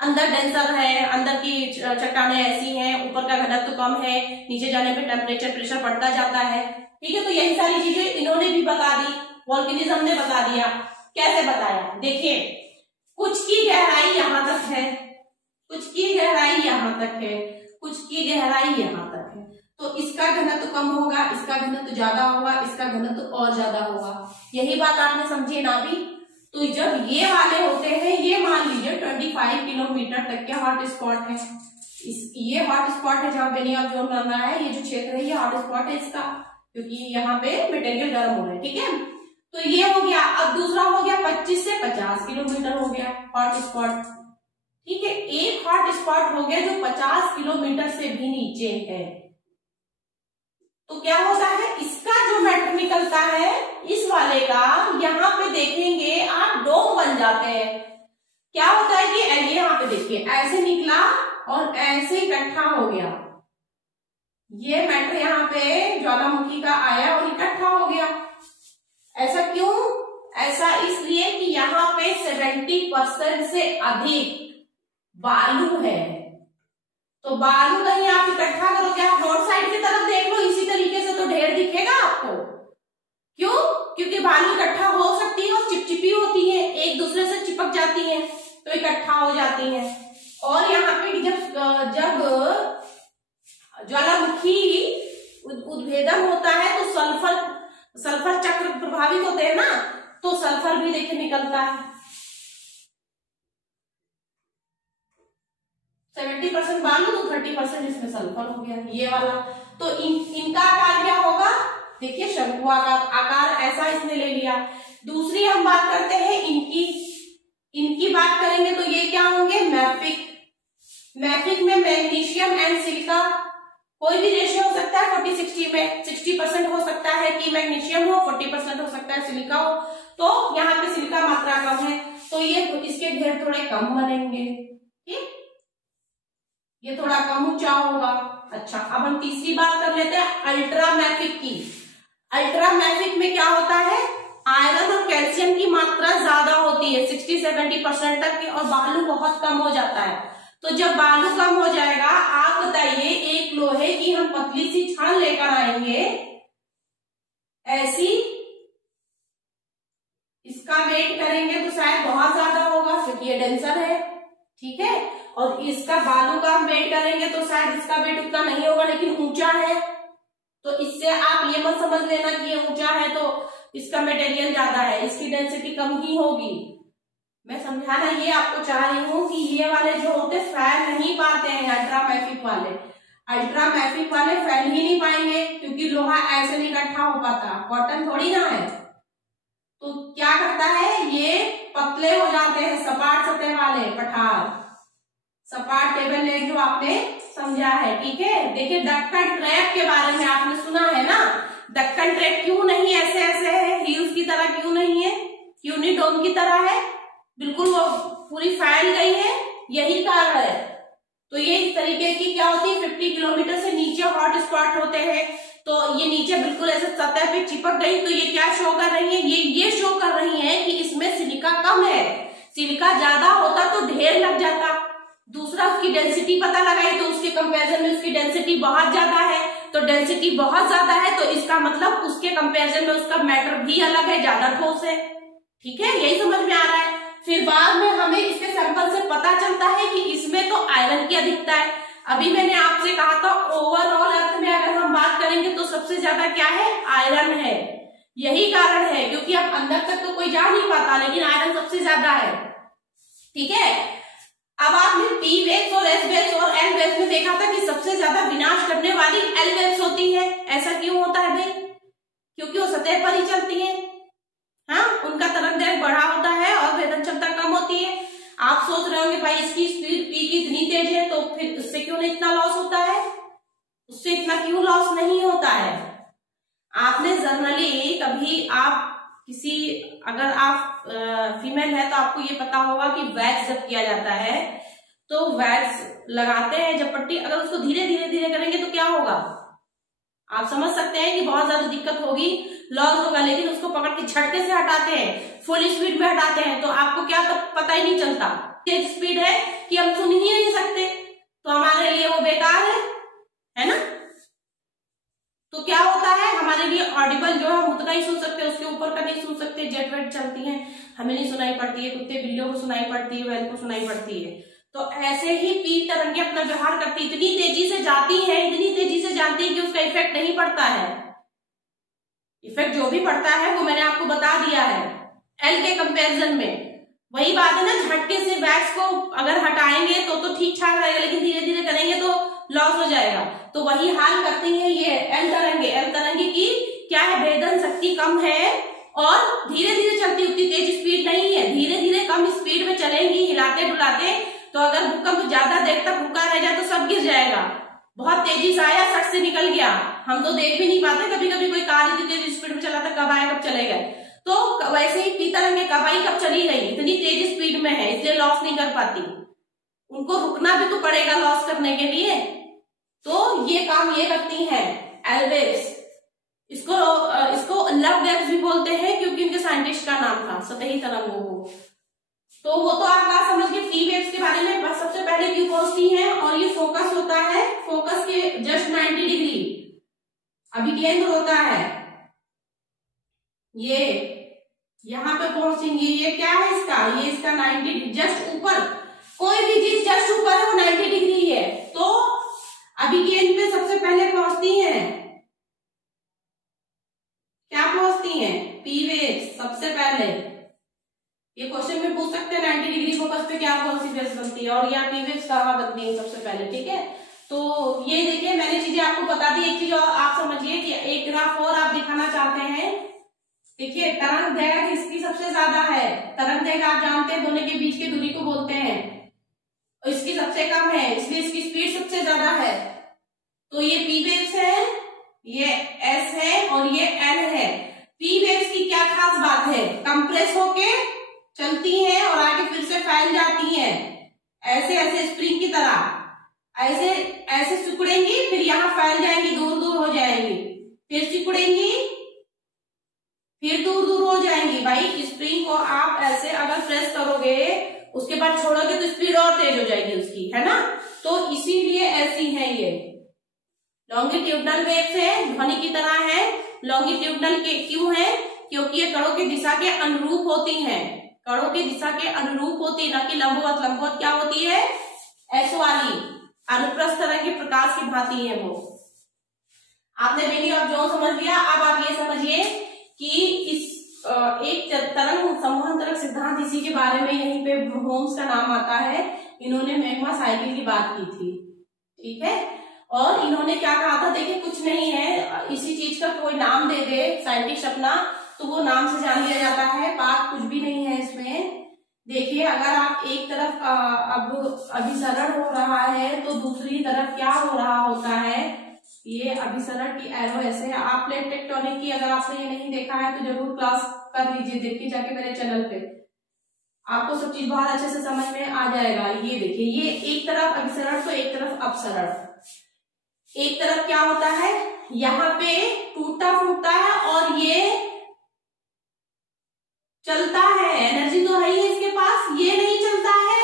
अंदर डेंसर है, अंदर की चट्टानें ऐसी हैं, ऊपर का घनत्व कम है, नीचे जाने पे टेम्परेचर प्रेशर बढ़ता जाता है, ठीक है। तो यही सारी चीजें इन्होंने भी बता दी, वोल्केनिज्म ने बता दिया। कैसे बताया, देखिए कुछ की गहराई यहां तक है, कुछ की गहराई यहां तक है, कुछ की गहराई यहां तक है, तो इसका घनत्व कम होगा, इसका घनत्व ज्यादा होगा, इसका घनत्व और ज्यादा होगा। यही बात आपने समझी ना भी। तो जब ये वाले होते हैं, ये मान लीजिए 25 किलोमीटर तक के हॉट स्पॉट है, ये हॉट स्पॉट है जहां पे नियम जोन बन रहा है, ये जो क्षेत्र है ये हॉट स्पॉट है इसका, क्योंकि यहाँ पे मटेरियल गर्म हो रहा है, ठीक है। तो ये हो गया। अब दूसरा हो गया 25 से 50 किलोमीटर हो गया हॉट स्पॉट, ठीक है। एक हॉट स्पॉट हो गया जो 50 किलोमीटर से भी नीचे है। तो क्या होता है, इसका जो मैटर निकलता है इस वाले का, यहाँ पे देखेंगे आप डोम बन जाते हैं। क्या होता है कि ये यहाँ पे देखिए ऐसे निकला और ऐसे इकट्ठा हो गया, ये मैटर यहाँ पे ज्वालामुखी का आया और इकट्ठा हो गया। ऐसा क्यों, ऐसा इसलिए कि यहाँ पे 70% से अधिक बालू है। तो बालू नहीं आप इकट्ठा करोगे, आप रोड साइड की तरफ देख लो, इसी तरीके से तो ढेर दिखेगा आपको। क्यों, क्योंकि बालू इकट्ठा हो सकती है और चिपचिपी होती है, एक दूसरे से चिपक जाती है तो इकट्ठा हो जाती है। और यहाँ पे जब ज्वालामुखी उद्भेदन होता है तो सल्फर चक्र प्रभावित होते हैं ना, तो सल्फर भी देखिए निकलता है। 70% बालू तो 30% इसमें सल्फर हो गया, ये वाला। तो इनका आकार क्या होगा, देखिए शंकु आकार ऐसा इसने ले लिया। दूसरी हम बात करते हैं इनकी बात करेंगे तो ये क्या होंगे, मैफिक में मैग्नीशियम एंड सिलिका, कोई भी रेशियो हो सकता है 40-60 में, 60% हो सकता है कि मैग्नीशियम हो, 40% हो सकता है सिलिका हो। तो यहाँ पे सिलिका मात्रा कम है तो ये इसके ढेर थोड़े कम बनेंगे, ठीक, ये थोड़ा कम ऊंचा होगा। अच्छा, अब हम तीसरी बात कर लेते हैं अल्ट्रामैफिक की। अल्ट्रामैफिक में क्या होता है, आयरन और कैल्शियम की मात्रा ज्यादा होती है 60-70% तक की, और बालू बहुत कम हो जाता है। तो जब बालू कम हो जाएगा, आप बताइए एक लोहे की हम पतली सी छड़ लेकर आएंगे ऐसी, इसका वेट करेंगे तो शायद बहुत ज्यादा होगा क्योंकि ये डेंसर है, ठीक है। और इसका बालू का हम वेट करेंगे तो शायद इसका वेट उतना नहीं होगा लेकिन ऊंचा है, तो इससे आप ये मत समझ लेना कि ये ऊंचा है तो इसका मटेरियल ज्यादा है, इसकी डेंसिटी कम ही होगी। मैं समझाना ये आपको चाह रही हूँ कि ये वाले जो होते फैल नहीं पाते हैं, अल्ट्रामैफिक वाले फैल ही नहीं पाएंगे क्योंकि लोहा ऐसे नहीं इकट्ठा हो पाता, कॉटन थोड़ी ना है। तो क्या करता है, ये पतले हो जाते हैं, सपाट सतह वाले पठार, सपाट टेबल लेग जो आपने समझा है, ठीक है। देखिए डक एंड ट्रैप के बारे में आपने सुना है ना दक्कन ट्रैक क्यों नहीं ऐसे ऐसे है, हील्स की तरह क्यों नहीं है, यूनिडोम की तरह है, बिल्कुल वो पूरी फैल गई है, यही कारण है। तो ये इस तरीके की क्या होती है, 50 किलोमीटर से नीचे हॉट स्पॉट होते हैं, तो ये नीचे बिल्कुल ऐसे सतह पे चिपक गई, तो ये क्या शो कर रही है, ये शो कर रही है कि इसमें सिलिका कम है। सिलिका ज्यादा होता तो ढेर लग जाता। दूसरा, उसकी डेंसिटी पता लगाई तो उसके कंपैरिजन में उसकी डेंसिटी बहुत ज्यादा है, तो डेंसिटी बहुत ज्यादा है तो इसका मतलब उसके कंपैरिजन में उसका मैटर भी अलग है, ज्यादा ठोस है। ठीक है, यही समझ में आ रहा है। फिर बाद में हमें इसके सैंपल से पता चलता है कि इसमें तो आयरन की अधिकता है। अभी मैंने आपसे कहा था ओवरऑल अर्थ में अगर हम बात करेंगे तो सबसे ज्यादा क्या है, आयरन है। यही कारण है, क्योंकि अब अंदर तक तो कोई जा नहीं पाता, लेकिन आयरन सबसे ज्यादा है। ठीक है, अब आपने पी वेव्स और एस वेव्स और एल वेव्स में देखा था कि सबसे ज्यादा विनाश करने वाली एल वेव्स होती है। ऐसा क्यों होता है भाई, क्योंकि वो सतह पर ही चलती है। हाँ, उनका तरंग दैर्घ्य बड़ा होता है और भेदन क्षमता कम होती है। आप सोच रहे होंगे भाई इसकी स्पीड पी की इतनी तेज है तो फिर उससे क्यों नहीं इतना लॉस होता है, उससे इतना क्यों लॉस नहीं होता है। आपने जनरली कभी आप किसी, अगर आप फीमेल है तो आपको ये पता होगा कि वैक्स जब किया जाता है तो वैक्स लगाते हैं जब पट्टी, अगर उसको धीरे धीरे धीरे करेंगे तो क्या होगा, आप समझ सकते हैं कि बहुत ज्यादा दिक्कत होगी, लॉस होगा। लेकिन उसको पकड़ के झटके से हटाते हैं, फुल स्पीड में हटाते हैं, तो आपको क्या तब पता ही नहीं चलता, तेज स्पीड है कि हम सुन ही नहीं सकते, तो हमारे लिए वो बेकार है ना। तो क्या होता है, हमारे लिए ऑडिबल जो है हम उतना ही सुन सकते हैं, उसके ऊपर का नहीं सुन सकते। जेट वेट चलती हैं, हमें नहीं सुनाई पड़ती है, कुत्ते बिल्लियों को सुनाई पड़ती है, वैल को सुनाई पड़ती है। तो ऐसे ही पी तरंगे अपना व्यवहार करती, इतनी तेजी से जाती है, इतनी तेजी से जाती है कि उसका इफेक्ट नहीं पड़ता है। इफेक्ट जो भी पड़ता है वो मैंने आपको बता दिया है एल के कंपैरिजन में। वही बात है ना, झटके से वैक्स को अगर हटाएंगे तो ठीक ठाक रहेगा, लेकिन धीरे धीरे करेंगे तो लॉस हो जाएगा। तो वही हाल करती है ये एल तरंगे। एल तरंगे की क्या है, भेदन शक्ति कम है और धीरे धीरे चलती, उतनी तेज स्पीड नहीं है, धीरे धीरे कम स्पीड में चलेंगी हिलाते डुलाते। तो अगर भूकंप ज्यादा देर तक रुका रह जाए तो सब गिर जाएगा। बहुत तेजी से आया, सट से निकल गया, हम तो देख भी नहीं पाते। कभी कभी कोई कार इतनी तेज स्पीड में चलाता, कब आए कब चले गए। तो वैसे ही पी तरंगे कब आई कब चली गई, इतनी तेज स्पीड में है इसलिए लॉस नहीं कर पाती, उनको रुकना भी तो पड़ेगा लॉस करने के लिए। तो ये काम ये करती है एल वेव्स। इसको लव वेव्स भी बोलते हैं क्योंकि उनके साइंटिस्ट का नाम था सतही तरंगों को। तो वो तो आप बात समझ गए पी वेव्स के बारे में। बस सबसे पहले क्यों पहुंचती है, और ये फोकस होता है, फोकस के जस्ट 90 डिग्री अभिकेंद्र होता है, ये यहाँ पे पहुंचेंगे। ये क्या है इसका, ये इसका 90 जस्ट ऊपर, कोई भी चीज जस्ट ऊपर है वो 90 डिग्री है। तो अभिकेंद्र पे सबसे पहले पहुंचती है, क्या पहुंचती है, पी वेव्स सबसे पहले। ये क्वेश्चन में पूछ सकते हैं 90 डिग्री फोकस पे क्या कौन सी वेव्स बनती है और या पी वेव्स कहाँ बनती है सबसे पहले। ठीक है, तो ये देखिए मैंने चीजें आपको बता दी। एक चीज और आप समझिए कि एक ग्राफ और आप दिखाना चाहते हैं। देखिए तरंग दैर्घ्य इसकी सबसे ज्यादा है, तरंग दैर्घ्य आप जानते हैं दोनों के बीच की दूरी को बोलते हैं, इसकी सबसे कम है इसलिए इसकी स्पीड सबसे ज्यादा है। तो ये पी वेव्स है, ये एस है और ये एल है। पी वेव्स की क्या खास बात है, कंप्रेस होके चलती हैं और आगे फिर से फैल जाती हैं, ऐसे ऐसे स्प्रिंग की तरह, ऐसे ऐसे सिकुड़ेंगी फिर यहाँ फैल जाएंगी, दूर दूर हो जाएंगी, फिर सिकुड़ेंगी फिर दूर दूर हो जाएंगी। भाई स्प्रिंग को आप ऐसे अगर प्रेस करोगे उसके बाद छोड़ोगे तो स्पीड और तेज हो जाएगी उसकी, है ना। तो इसीलिए ऐसी है ये लॉन्गिट्यूडनल वेव्स है, ध्वनि की तरह है। लॉन्गिट्यूडनल के क्यों है, क्योंकि ये कणों की दिशा के अनुरूप होती हैं, कणों की दिशा के अनुरूप होती है, न कि लंबवत। लंबवत क्या होती है, ऐसो वाली अनुप्रस्थ तरंग के प्रकाश की भांति है वो। आपने मीनिंग ऑफ जोन समझ लिया। अब आप ये समझिए कि इस एक तरंग संवहन तरंग सिद्धांत, इसी के बारे में यहीं पे होम्स का नाम आता है। इन्होंने मैग्मा साइकिल की बात की थी, ठीक है। और इन्होंने क्या कहा था, देखिए कुछ नहीं है, इसी चीज का कोई नाम दे दे साइंटिस्ट अपना तो वो नाम से जान लिया जाता है, बात कुछ भी नहीं है इसमें। देखिए अगर आप एक तरफ अब अभिसरण हो रहा है तो दूसरी तरफ क्या हो रहा होता है, ये अभिसरण की एरो ऐसे है। आप प्लेट टेक्टोनिक की अगर आपने ये नहीं देखा है तो जरूर क्लास कर लीजिए, देखिए जाके मेरे चैनल पे, आपको सब चीज बहुत अच्छे से समझ में आ जाएगा। ये देखिए, ये एक तरफ अभिसरण तो एक तरफ अपसरण। एक तरफ क्या होता है, यहाँ पे टूटता फूटता है और ये चलता है, एनर्जी तो है ही इसके पास, ये नहीं चलता है।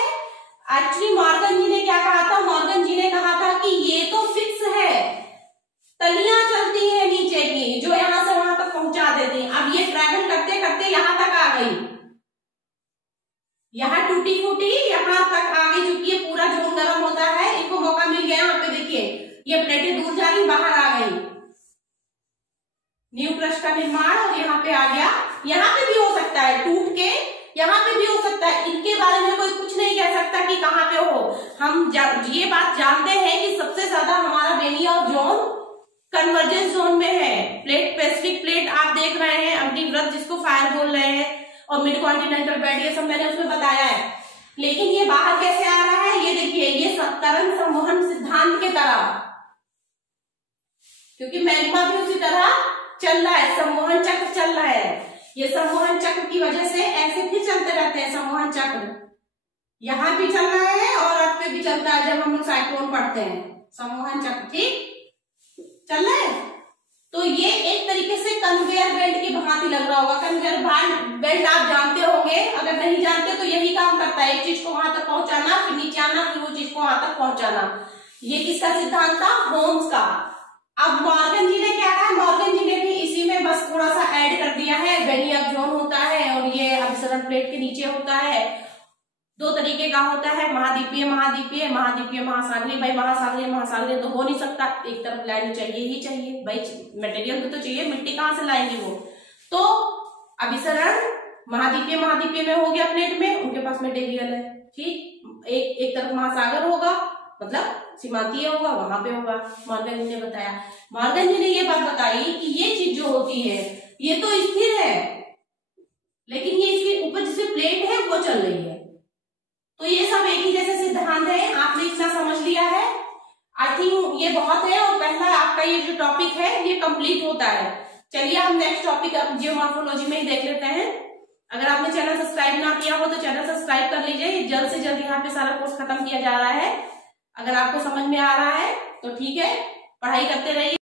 एक्चुअली मॉर्गन जी ने क्या कहा था, मॉर्गन जी ने कहा था कि ये तो फिक्स है, तलियां चलती है नीचे की जो यहां से वहां तक पहुंचा देती। अब ये ट्रैवल करते करते यहां तक आ गई, यहाँ टूटी फूटी यहां तक आ गई, क्योंकि ये पूरा जोन गर्म होता है, इसको मौका मिल गया। यहाँ पे देखिए ये प्लेटें दूर जा रही, बाहर आ गई, न्यू क्रस्ट का निर्माण, और यहाँ पे आ गया। यहाँ पे भी हो सकता है टूट के, यहाँ पे भी हो सकता है। इनके बारे में कोई कुछ नहीं कह सकता कि कहाँ पे हो। हम ये बात जानते हैं कि सबसे ज्यादा हमारा बेनिया जोन कन्वर्जेंस जोन में है। प्लेट पैसिफिक प्लेट आप देख रहे हैं, अग्निवृत्त जिसको फायर बोल रहे हैं, और मिड कॉन्टिनेंटल बेल्ट, ये सब मैंने उसमें बताया है। लेकिन ये बाहर कैसे आ रहा है, ये देखिए, ये तरंग संवहन सिद्धांत के तरह, क्योंकि मैग्मा भी उसी तरह चल रहा है, संवहन चक्र चल रहा है। ये संवहन चक्र की वजह से ऐसे फिर चलते रहते हैं संवहन चक्र, यहाँ भी चल रहा है और अर्थ पे भी चलता है। जब हम लोग साइक्लोन पढ़ते हैं, संवहन चक्र ठीक चल रहा है। तो ये एक तरीके से कन्वेयर बेल्ट की भांति लग रहा होगा। कन्वेयर बेल्ट आप जानते होंगे, अगर नहीं जानते तो यही काम करता है, एक चीज को वहां तक पहुंचाना, फिर नीचे आना, फिर वो चीज को वहां तक पहुंचाना। ये किसका सिद्धांत था, होम्स का। अब मॉर्गन जी ने क्या कहा, मॉर्गन जी ने भी इसी में बस थोड़ा सा ऐड कर दिया है, बेनियक जोन होता है और ये अभिसरण प्लेट के नीचे होता है। दो तरीके का होता है, महाद्वीपीय महाद्वीपीय, महाद्वीपीय महासागरीय। भाई महासागरीय महासागरीय तो हो नहीं सकता, एक तरफ लैंड चाहिए ही चाहिए, भाई मटेरियल भी तो चाहिए, मिट्टी कहाँ से लाएंगे वो। तो अभिसरण महाद्वीपीय महाद्वीपीय में हो गया प्लेट में, उनके पास मटेरियल है ठीक। एक तरफ महासागर होगा, मतलब सीमांतीय होगा, वहां पे होगा। मॉर्गन जी ने बताया, मॉर्गन जी ने ये बात बताई कि ये चीज जो होती है ये तो स्थिर है, लेकिन ये इसके ऊपर जिससे प्लेट है वो चल रही है। तो ये सब एक ही जैसे सिद्धांत है, आपने इतना समझ लिया है। आई थिंक ये बहुत है, और पहला आपका ये जो टॉपिक है ये कंप्लीट होता है। चलिए हम नेक्स्ट टॉपिक जियोमॉर्फोलॉजी में ही देख लेते हैं। अगर आपने चैनल सब्सक्राइब ना किया हो तो चैनल सब्सक्राइब कर लीजिए, जल्द से जल्द यहाँ पे सारा कोर्स खत्म किया जा रहा है। अगर आपको समझ में आ रहा है तो ठीक है, पढ़ाई करते रहिए।